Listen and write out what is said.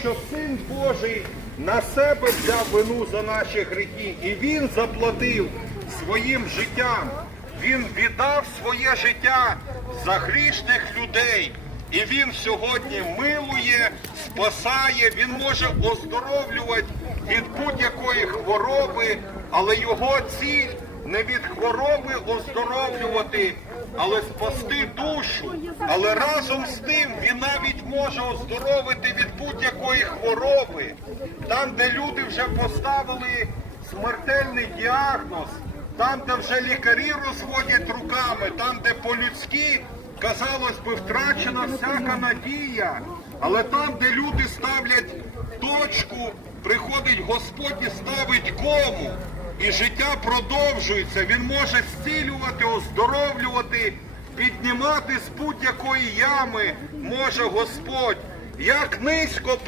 що Син Божий на себе взяв вину за наші гріхи, і Він заплатив своїм життям. Він віддав своє життя за грішних людей. І він сьогодні милує, спасає, він може оздоровлювати від будь-якої хвороби, але його ціль не від хвороби оздоровлювати, але спасти душу. Але разом з тим він навіть може оздоровити від будь-якої хвороби. Там, де люди вже поставили смертельний діагноз, там, де вже лікарі розводять руками, там, де по-людськи, казалось би, втрачена всяка надія, але там, де люди ставлять точку, приходить Господь і ставить кому. І життя продовжується. Він може зцілювати, оздоровлювати, піднімати з будь-якої ями може Господь. Як низько